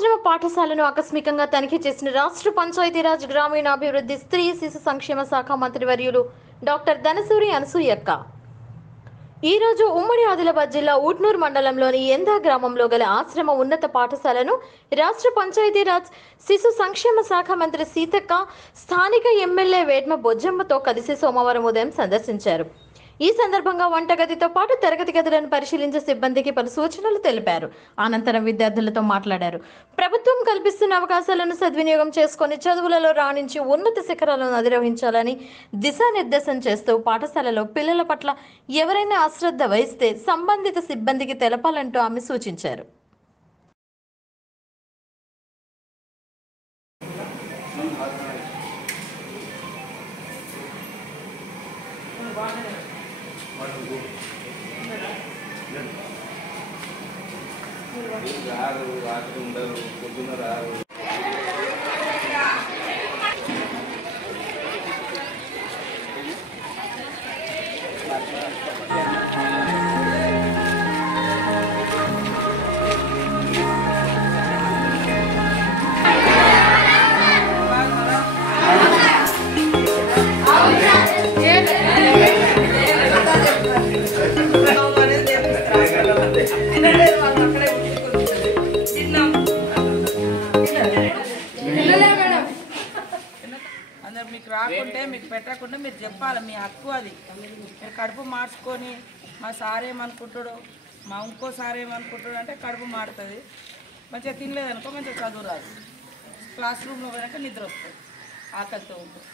ఆశ్రమ పాఠశాలను ఆకస్మికంగా తనిఖీ చేసిన రాష్ట్ర పంచాయతీరాజ్ గ్రామీణాభివృద్ధి స్త్రీ శిశు సంక్షేమ శాఖ మంత్రివర్యులు డాక్టర్ ధనసూరి అనసూయక్క ఈ రోజు ఉమ్మడి ఆదిలాబాద్ జిల్లా ఊట్నూరు మండలంలోని ఎందా గ్రామంలో గల ఆశ్రమ ఉన్నత పాఠశాలను రాష్ట్ర పంచాయతీరాజ్ శిశు సంక్షేమ శాఖ మంత్రి సీతక్క స్థానిక ఎమ్మెల్యే వేడ్మ బొజ్జమ్మతో కలిసి సోమవారం ఉదయం సందర్శించారు. ఈ సందర్భంగా వంటగదితో పాటు తరగతి గదులను పరిశీలించే సిబ్బందికి పలు సూచనలు తెలిపారు. అనంతరం విద్యార్థులతో మాట్లాడారు. ప్రభుత్వం కల్పిస్తున్న అవకాశాలను సద్వినియోగం చేసుకుని చదువులలో రాణించి ఉన్నత శిఖరాలను అధిరోహించాలని దిశానిర్దేశం చేస్తూ పాఠశాలలో పిల్లల పట్ల ఎవరైనా అశ్రద్ధ వహిస్తే సంబంధిత సిబ్బందికి తెలపాలంటూ ఆమె సూచించారు. రాత్రి ఉండరు, పొద్దున్న రారు. అందరు మీకు రాకుంటే మీకు పెట్టకుండా మీరు చెప్పాలి, మీ హక్కు అది. మీరు కడుపు మార్చుకొని మా సార్ ఏమనుకుంటాడు, మా ఇంకో సార్ ఏమనుకుంటాడు అంటే కడుపు మారుతుంది. మంచిగా తినలేదనుకో మంచిగా చదువు రాదు. క్లాస్ రూమ్లో పోయాక నిద్ర వస్తుంది, ఆకలితో ఉంటుంది.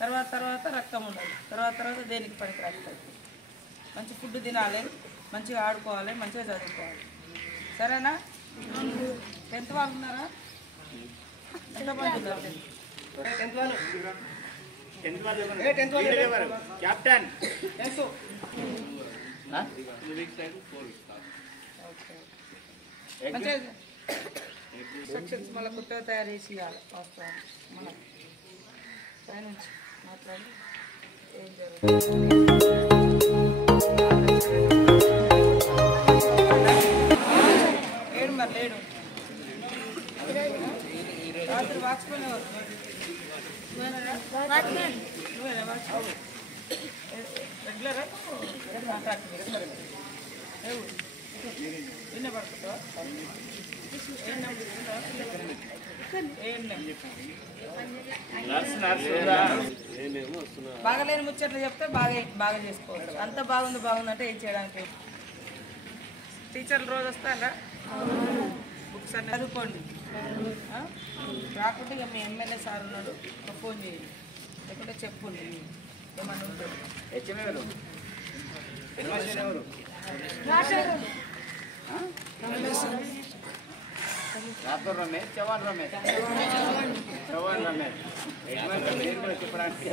తర్వాత రక్తం ఉండదు. తర్వాత దేనికి పనికి రాస్తుంది. మంచి ఫుడ్ తినాలి, మంచిగా ఆడుకోవాలి, మంచిగా చదువుకోవాలి. సరేనా? 10th వాళ్ళు ఉన్నారా? ఎంతమంది ఉన్నారు? సెక్షన్స్ మళ్ళీ కొత్తగా తయారు చేసి ఇవ్వాలి. మన పైనుంచి మాట్లాడి ఏం జరుగుతుంది. లేడు మరి లేడు. రాత్రి వాచ్మెన్ ఎవరు? నువ్వేనా వాచ్మెన్? రెగ్యులరా కాంట్రాక్ట్? నిన్న పడుతుంటావా? బాగలేని ముచ్చట్లు చెప్తే బాగా చేసుకోవచ్చు. అంత బాగుంది అంటే ఏం చేయడానికి? టీచర్లు రోజు వస్తారా? బుక్స్ అన్నీ చదువుకోండి. రాకుంటే ఇక మీ ఎమ్మెల్యే సార్ ఉన్నాడు, ఫోన్ చేయండి, లేకుంటే చెప్పుండి ఏమన్నా ఉంటుంది. రమేష్ చవాన్ రమేష్ చెప్పడానికి